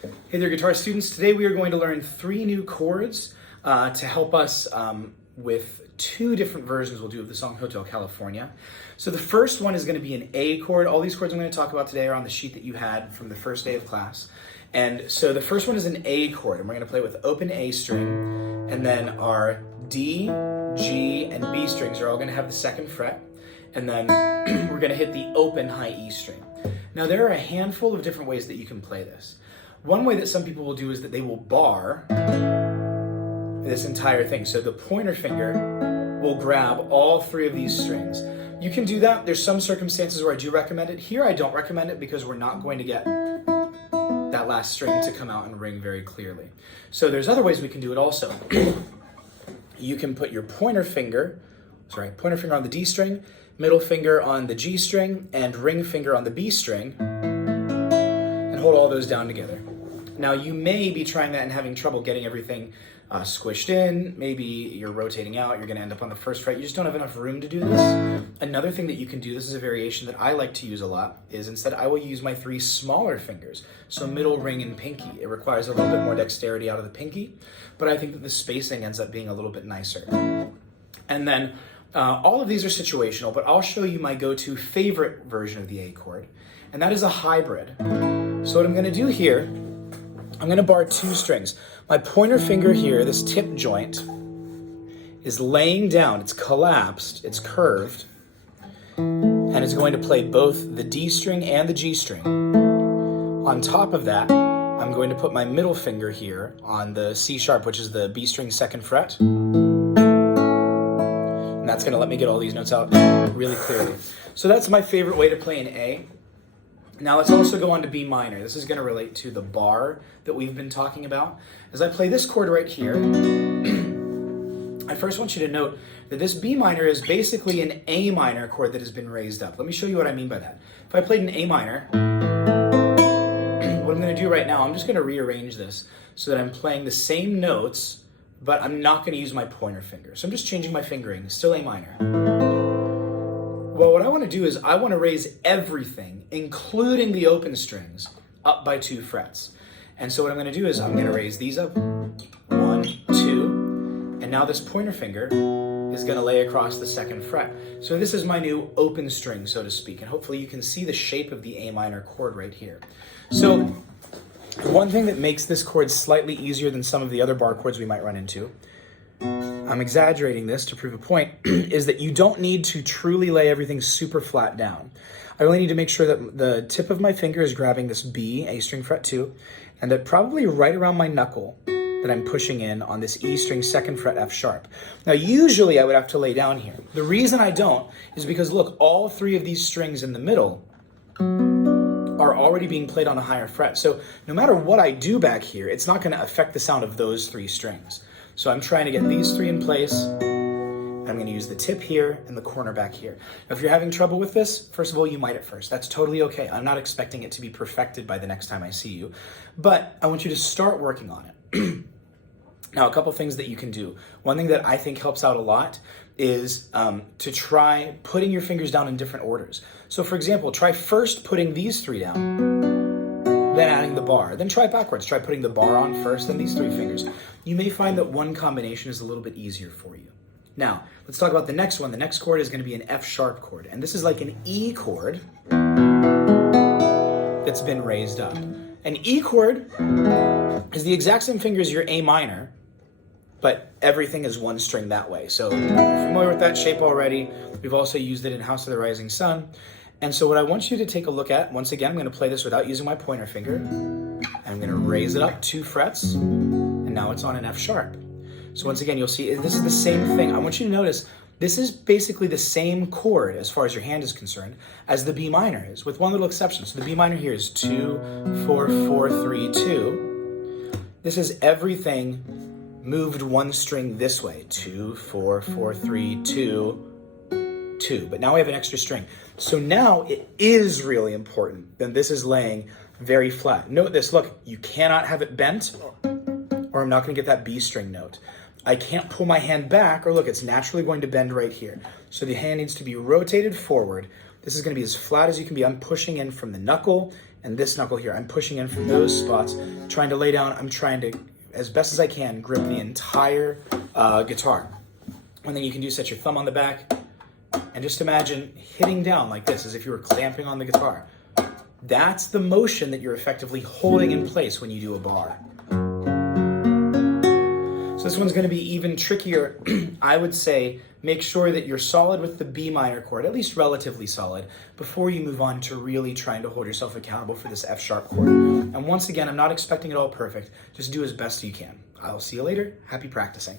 Hey there, guitar students. Today we are going to learn 3 new chords to help us with 2 different versions we'll do of the song Hotel California. So the first one is going to be an A chord. All these chords I'm going to talk about today are on the sheet that you had from the first day of class. And so the first one is an A chord, and we're going to play with open A string, and then our D, G, and B strings are all going to have the 2nd fret, and then we're going to hit the open high E string. Now there are a handful of different ways that you can play this. One way that some people will do is that they will bar this entire thing. So the pointer finger will grab all 3 of these strings. You can do that. There's some circumstances where I do recommend it. Here I don't recommend it because we're not going to get that last string to come out and ring very clearly. So there's other ways we can do it also. You can put your pointer finger on the D string, middle finger on the G string, and ring finger on the B string, and hold all those down together. Now you may be trying that and having trouble getting everything squished in. Maybe you're rotating out, you're going to end up on the 1st fret. You just don't have enough room to do this. Another thing that you can do, this is a variation that I like to use a lot, is instead I will use my 3 smaller fingers. So middle, ring, and pinky. It requires a little bit more dexterity out of the pinky, but I think that the spacing ends up being a little bit nicer. And then all of these are situational, but I'll show you my go-to favorite version of the A chord, and that is a hybrid. So what I'm going to do here, I'm going to bar 2 strings. My pointer finger here, this tip joint, is laying down. It's collapsed, it's curved, and it's going to play both the D string and the G string. On top of that, I'm going to put my middle finger here on the C sharp, which is the B string 2nd fret. And that's going to let me get all these notes out really clearly. So that's my favorite way to play an A. Now let's also go on to B minor. This is going to relate to the bar that we've been talking about. As I play this chord right here, I first want you to note that this B minor is basically an A minor chord that has been raised up. Let me show you what I mean by that. If I played an A minor, what I'm going to do right now, I'm just going to rearrange this so that I'm playing the same notes, but I'm not going to use my pointer finger. So I'm just changing my fingering. It's still A minor. Well, what I want to do is I want to raise everything, including the open strings, up by 2 frets. And so what I'm going to do is I'm going to raise these up, 1, 2, and now this pointer finger is going to lay across the 2nd fret. So this is my new open string, so to speak, and hopefully you can see the shape of the A minor chord right here. So one thing that makes this chord slightly easier than some of the other bar chords we might run into, I'm exaggerating this to prove a point, is that you don't need to truly lay everything super flat down. I only need to make sure that the tip of my finger is grabbing this B, A string fret 2, and that probably right around my knuckle that I'm pushing in on this E string 2nd fret F sharp. Now usually I would have to lay down here. The reason I don't is because look, all 3 of these strings in the middle are already being played on a higher fret. So no matter what I do back here, it's not going to affect the sound of those 3 strings. So I'm trying to get these 3 in place. I'm going to use the tip here and the corner back here. Now, if you're having trouble with this, first of all, you might at first. That's totally okay. I'm not expecting it to be perfected by the next time I see you, but I want you to start working on it. Now, a couple things that you can do. One thing that I think helps out a lot is to try putting your fingers down in different orders. So for example, try first putting these 3 down, then adding the bar. Then try backwards. Try putting the bar on first, then these 3 fingers. You may find that one combination is a little bit easier for you. Now, let's talk about the next one. The next chord is going to be an F sharp chord. And this is like an E chord that's been raised up. An E chord is the exact same finger as your A minor, but everything is 1 string that way. So if you're familiar with that shape already. We've also used it in House of the Rising Sun. And so what I want you to take a look at, once again, I'm going to play this without using my pointer finger. And I'm going to raise it up 2 frets, and now it's on an F sharp. So once again, you'll see this is the same thing. I want you to notice this is basically the same chord as far as your hand is concerned as the B minor is, with one little exception. So the B minor here is 2, 4, 4, 3, 2. This is everything moved 1 string this way. 2, 4, 4, 3, 2, 2. But now we have an extra string. So now it is really important that this is laying very flat. Note this, look, you cannot have it bent or I'm not going to get that B string note. I can't pull my hand back, or look, it's naturally going to bend right here. So the hand needs to be rotated forward. This is going to be as flat as you can be. I'm pushing in from the knuckle and this knuckle here. I'm pushing in from those spots, trying to lay down. I'm trying to, as best as I can, grip the entire guitar. And then you can do set your thumb on the back, and just imagine hitting down like this, as if you were clamping on the guitar. That's the motion that you're effectively holding in place when you do a bar. So this one's going to be even trickier. I would say make sure that you're solid with the B minor chord, at least relatively solid, before you move on to really trying to hold yourself accountable for this F sharp chord. And once again, I'm not expecting it all perfect. Just do as best you can. I'll see you later. Happy practicing.